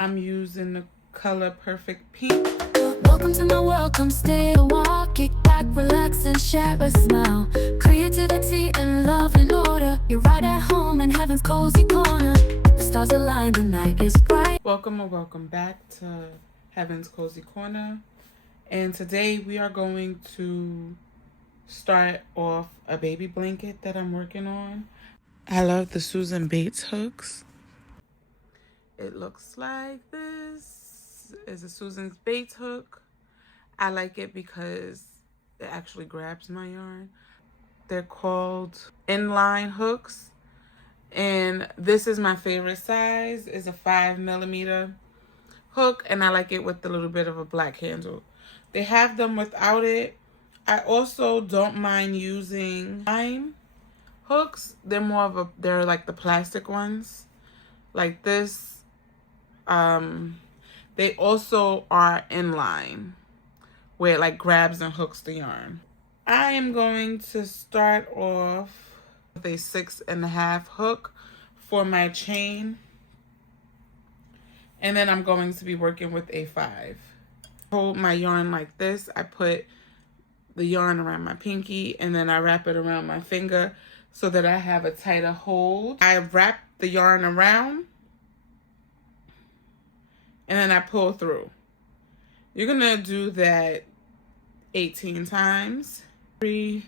I'm using the color Perfect Pink. Welcome to my world, come stay a while. Kick back, relax, and share a smile. Creativity and love and order. You're right at home in heaven's cozy corner. The stars align, the night is bright. Welcome or welcome back to Heaven's Cozy Corner. And today we are going to start off a baby blanket that I'm working on. I love the Susan Bates hooks. It looks like this. Is a Susan Bates hook. I like it because it actually grabs my yarn. They're called inline hooks. And this is my favorite size. It's a 5mm hook, and I like it with a little bit of a black handle. They have them without it. I also don't mind using line hooks. They're like the plastic ones, like this. They also are inline, where it like grabs and hooks the yarn. I am going to start off with a 6.5 hook for my chain. And then I'm going to be working with a 5. Hold my yarn like this. I put the yarn around my pinky and then I wrap it around my finger so that I have a tighter hold. I wrap the yarn around and then I pull through. You're gonna do that 18 times. 3,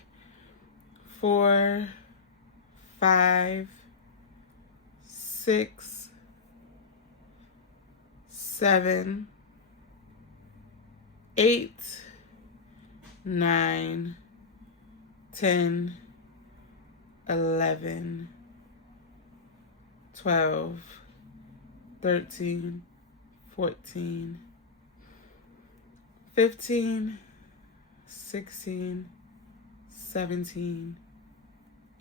4, 5, 6, 7, 8, 9, 10, 11, 12, 13, 14, 15, 16, 17,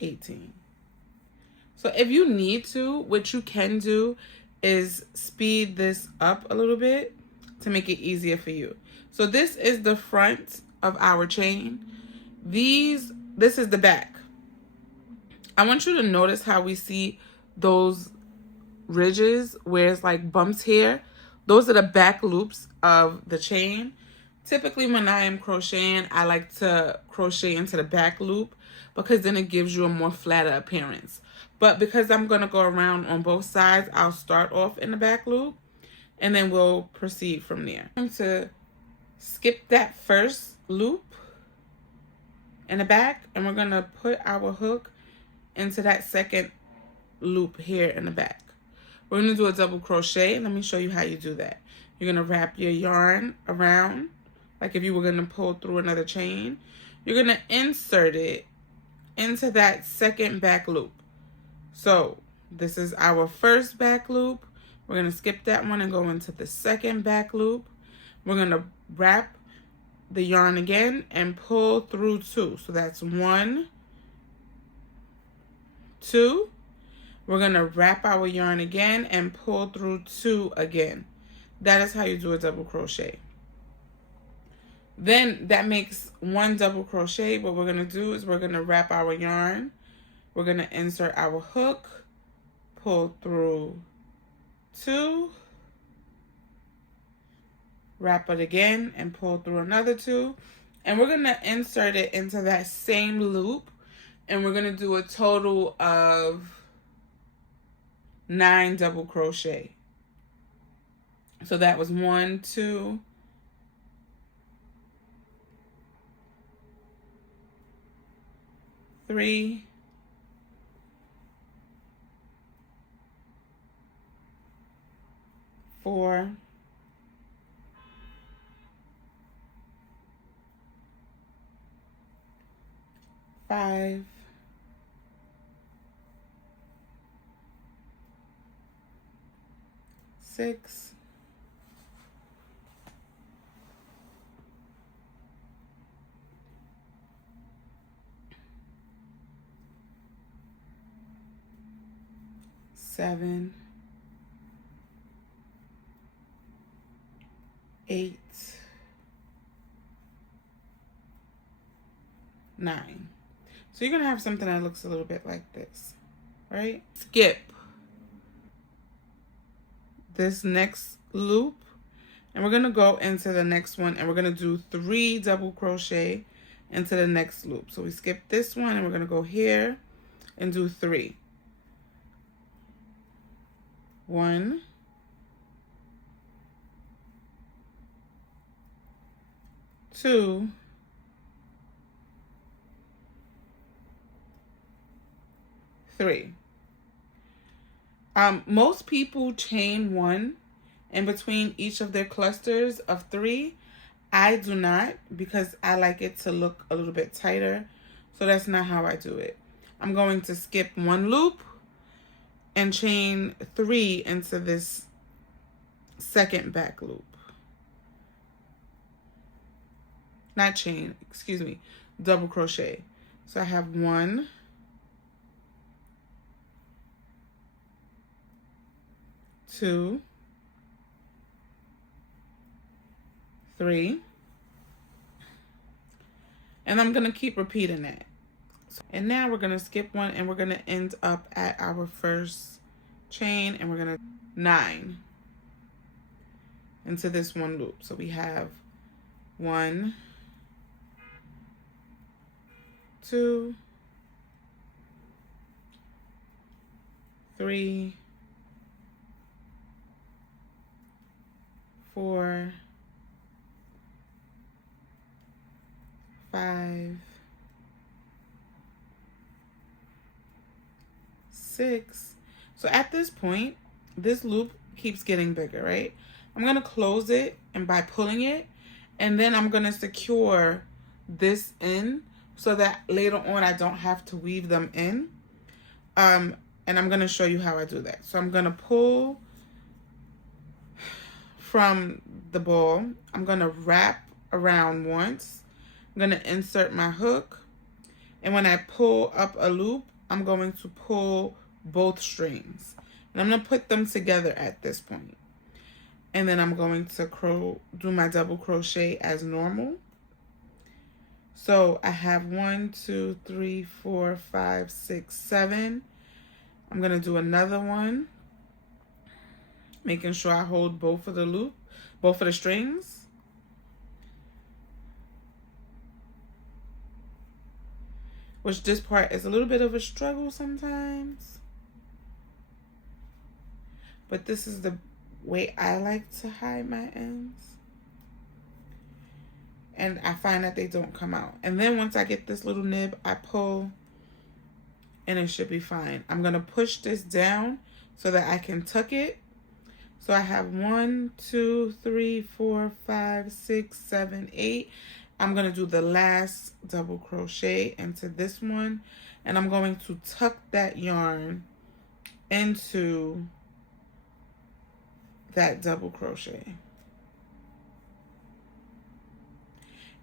18. So if you need to, what you can do is speed this up a little bit to make it easier for you. So this is the front of our chain. This is the back. I want you to notice how we see those ridges where it's like bumps here. Those are the back loops of the chain. Typically when I am crocheting, I like to crochet into the back loop because then it gives you a more flatter appearance. But because I'm going to go around on both sides, I'll start off in the back loop and then we'll proceed from there. I'm going to skip that first loop in the back and we're going to put our hook into that second loop here in the back. We're going to do a double crochet. Let me show you how you do that. You're going to wrap your yarn around like if you were going to pull through another chain. You're going to insert it into that second back loop. So this is our first back loop. We're going to skip that one and go into the second back loop. We're going to wrap the yarn again and pull through 2. So that's 1, 2. We're going to wrap our yarn again and pull through 2 again. That is how you do a double crochet. Then that makes 1 double crochet. What we're going to do is we're going to wrap our yarn. We're going to insert our hook, pull through 2, wrap it again and pull through another 2. And we're going to insert it into that same loop. And we're going to do a total of 9 double crochet. So that was 1, 2, 3, 4, 5, 6, 7, 8, 9. So you're going to have something that looks a little bit like this, right? Skip this next loop, and we're going to go into the next one, and we're going to do 3 double crochet into the next loop. So we skip this one, and we're going to go here and do 3. 1, 2, 3. Most people chain 1 in between each of their clusters of 3. I do not, because I like it to look a little bit tighter. So that's not how I do it. I'm going to skip 1 loop and chain 3 into this second back loop. Not chain, excuse me, double crochet. So I have 1, 2, 3, and I'm going to keep repeating that. And now we're going to skip 1, and we're going to end up at our first chain, and we're going to 9 into this 1 loop. So we have 1, 2, 3, 4, 5, 6. So at this point, this loop keeps getting bigger, right? I'm going to close it and by pulling it, and then I'm going to secure this in so that later on I don't have to weave them in. And I'm going to show you how I do that. So I'm going to pull from the ball. I'm going to wrap around once. I'm going to insert my hook. And when I pull up a loop, I'm going to pull both strings. And I'm going to put them together at this point. And then I'm going to do my double crochet as normal. So I have 1, 2, 3, 4, 5, 6, 7. I'm going to do another one, making sure I hold both of the strings. Which this part is a little bit of a struggle sometimes. But this is the way I like to hide my ends. And I find that they don't come out. And then once I get this little nib, I pull and it should be fine. I'm going to push this down so that I can tuck it. So I have 1, 2, 3, 4, 5, 6, 7, 8. I'm going to do the last double crochet into this one. And I'm going to tuck that yarn into that double crochet.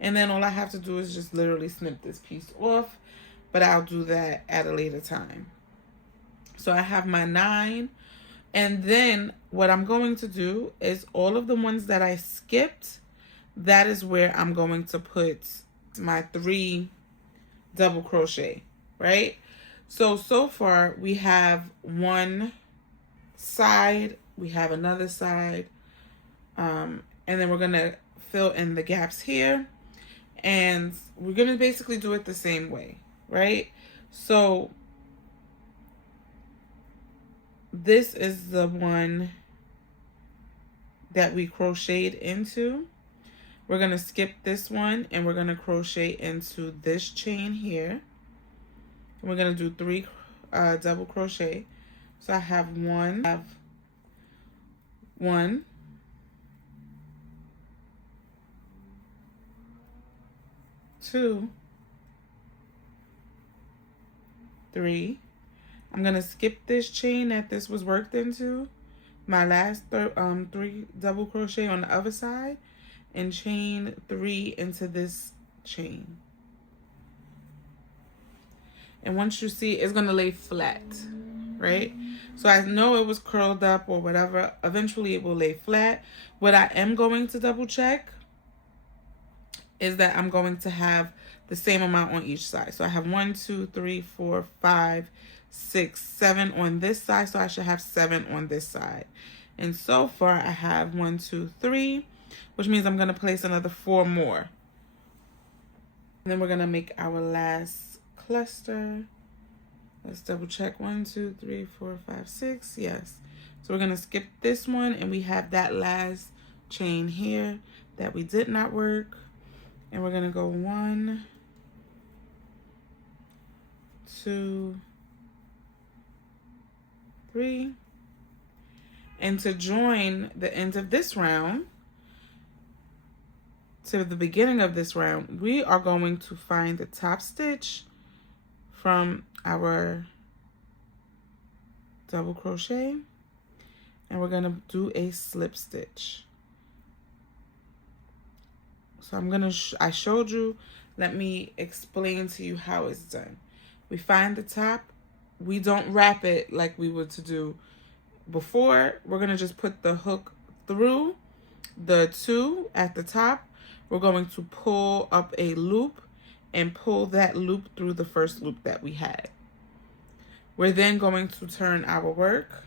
And then all I have to do is just literally snip this piece off. But I'll do that at a later time. So I have my 9. And then what I'm going to do is all of the ones that I skipped, that is where I'm going to put my 3 double crochet, right? So far we have one side, we have another side, and then we're going to fill in the gaps here. And we're going to basically do it the same way, right? So this is the one that we crocheted into. We're going to skip this one and we're going to crochet into this chain here. And we're going to do 3 double crochet. So I have 1, 2, 3. I'm going to skip this chain that this was worked into, my last 3 double crochet on the other side, and chain 3 into this chain. And once you see, it's going to lay flat, right? So I know it was curled up or whatever. Eventually it will lay flat. What I am going to double check is that I'm going to have the same amount on each side. So I have 1, 2, 3, 4, 5, 6, 7 on this side. So I should have 7 on this side. And so far I have 1, 2, 3, which means I'm going to place another 4 more. And then we're going to make our last cluster. Let's double check. 1, 2, 3, 4, 5, 6. Yes. So we're going to skip this one, and we have that last chain here that we did not work. And we're going to go 1, 2, 3. And to join the end of this round, to the beginning of this round, we are going to find the top stitch from our double crochet, and we're going to do a slip stitch. So I showed you, let me explain to you how it's done. We find the top, we don't wrap it like we would to do before. We're going to just put the hook through the 2 at the top. We're going to pull up a loop and pull that loop through the first loop that we had. We're then going to turn our work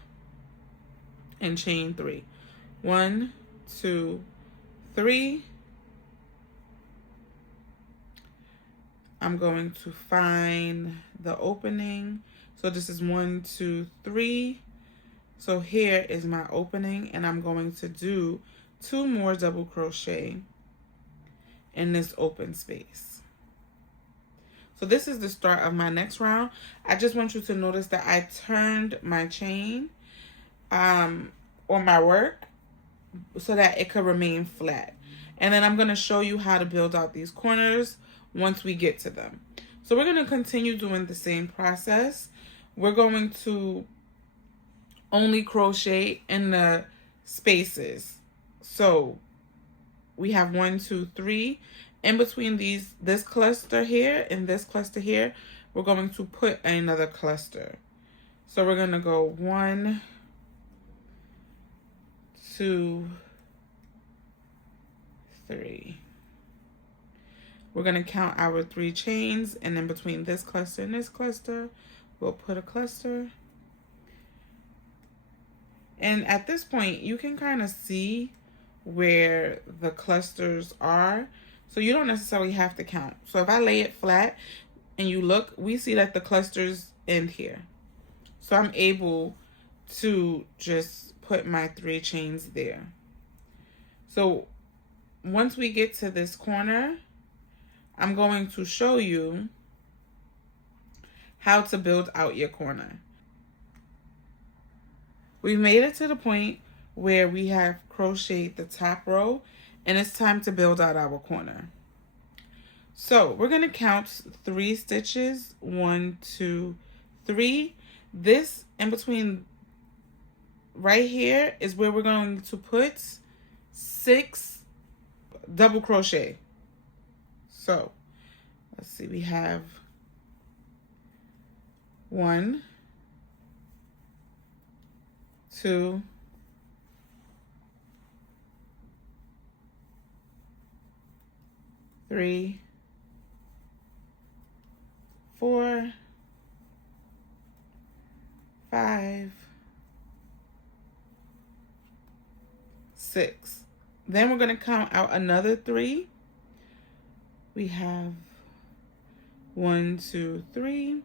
and chain 3. 1, 2, 3. I'm going to find the opening. So this is 1, 2, 3. So here is my opening, and I'm going to do 2 more double crochet in this open space. So this is the start of my next round. I just want you to notice that I turned my chain or my work so that it could remain flat. And then I'm going to show you how to build out these corners once we get to them. So we're going to continue doing the same process. We're going to only crochet in the spaces. So we have 1, 2, 3. In between this cluster here and this cluster here, we're going to put another cluster. So we're going to go 1, 2, 3. We're going to count our 3 chains, and in between this cluster and this cluster, we'll put a cluster. And at this point, you can kind of see where the clusters are. So you don't necessarily have to count. So if I lay it flat and you look, we see that the clusters end here. So I'm able to just put my 3 chains there. So once we get to this corner, I'm going to show you how to build out your corner. We've made it to the point where we have crocheted the top row, and it's time to build out our corner. So we're going to count 3 stitches. 1, 2, 3. This in between right here is where we're going to put 6 double crochet. So let's see, we have 1, 2, 3, 4, 5, 6. Then we're going to count out another 3. We have 1, 2, 3.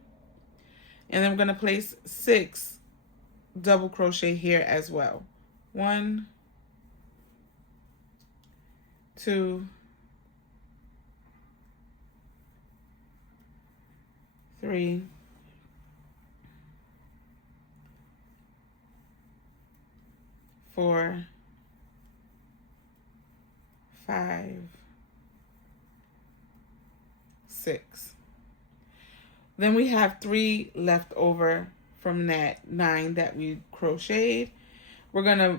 And then we're going to place 6 double crochet here as well. 1, 2, 3, 4, 5, 6. Then we have 3 left over from that 9 that we crocheted. We're going to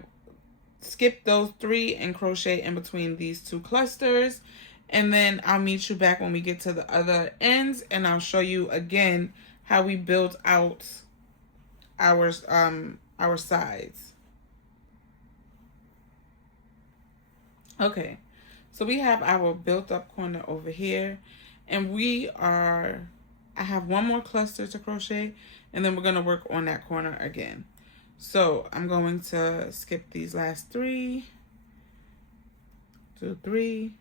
skip those 3 and crochet in between these 2 clusters. And then I'll meet you back when we get to the other ends, and I'll show you again how we build out our sides. Okay, so we have our built up corner over here, and I have 1 more cluster to crochet, and then we're going to work on that corner again. So I'm going to skip these last 3, do 3,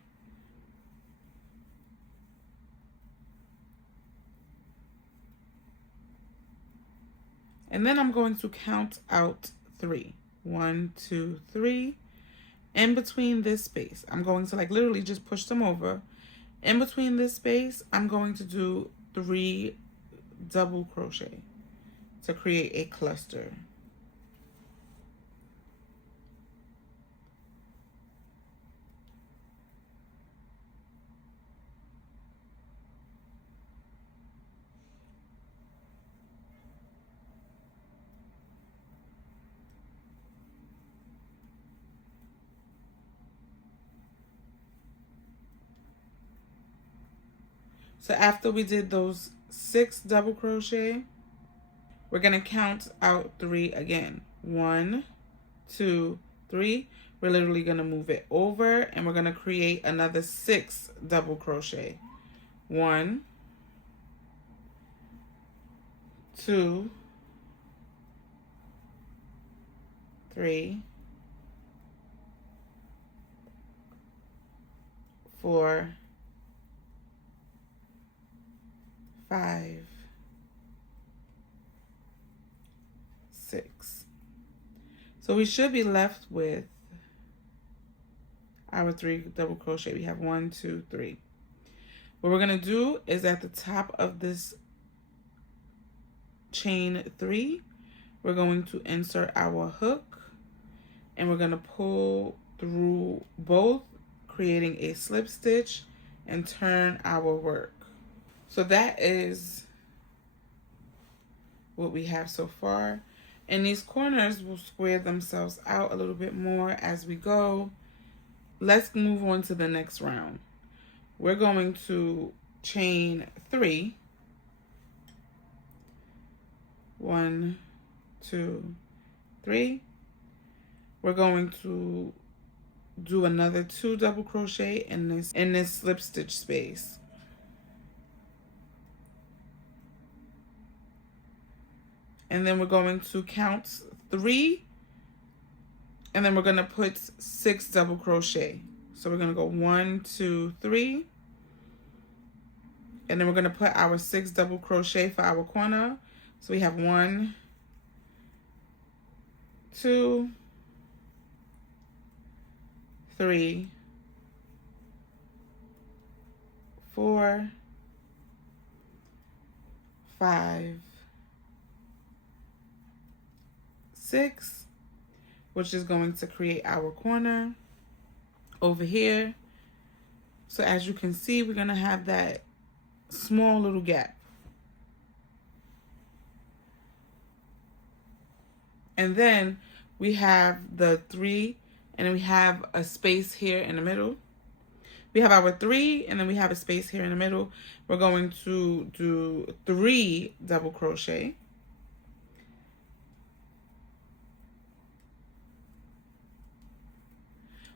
and then I'm going to count out 3. 1, 2, 3. In between this space, I'm going to like literally just push them over. In between this space, I'm going to do 3 double crochet to create a cluster. So after we did those 6 double crochet, we're going to count out 3 again. 1, 2, 3. We're literally going to move it over and we're going to create another 6 double crochet. 1, 2, 3, 4, 5, 6. So we should be left with our 3 double crochet. We have 1, 2, 3. What we're going to do is at the top of this chain 3, we're going to insert our hook and we're going to pull through both, creating a slip stitch and turn our work. So that is what we have so far. And these corners will square themselves out a little bit more as we go. Let's move on to the next round. We're going to chain 3. 1, 2, 3. We're going to do another 2 double crochet in this slip stitch space. And then we're going to count 3, and then we're going to put 6 double crochet. So we're going to go 1, 2, 3, and then we're going to put our 6 double crochet for our corner. So we have 1, 2, 3, 4, 5, 6, which is going to create our corner over here. So as you can see, we're going to have that small little gap. And then we have the 3, and then we have a space here in the middle. We have our 3, and then we have a space here in the middle. We're going to do 3 double crochet.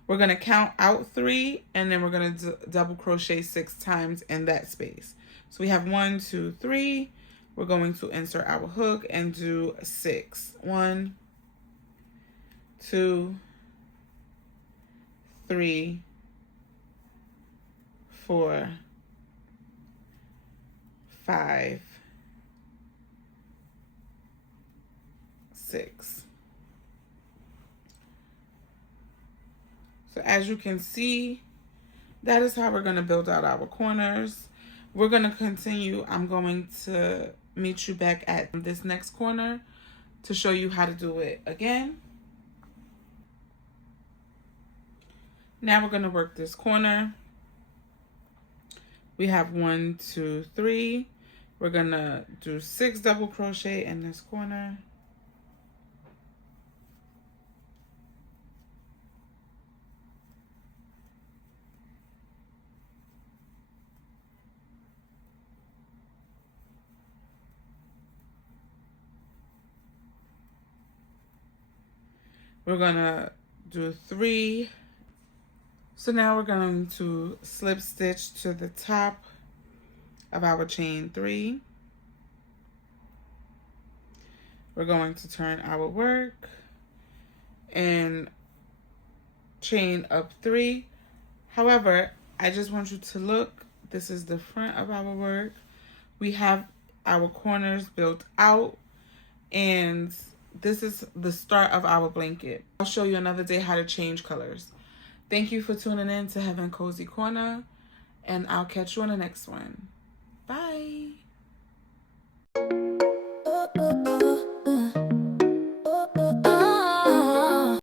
We're going to count out 3, and then we're going to double crochet 6 times in that space. So we have 1, 2, 3. We're going to insert our hook and do 6. 1, 2, 3, 4, 5, 6. So as you can see, that is how we're going to build out our corners. We're going to continue. I'm going to meet you back at this next corner to show you how to do it again. Now we're going to work this corner. We have 1, 2, 3. We're going to do 6 double crochet in this corner. We're going to do 3. So now we're going to slip stitch to the top of our chain 3. We're going to turn our work and chain up 3. However, I just want you to look. This is the front of our work. We have our corners built out, and this is the start of our blanket. I'll show you another day how to change colors. Thank you for tuning in to Heaven Cozy Corner, and I'll catch you on the next one.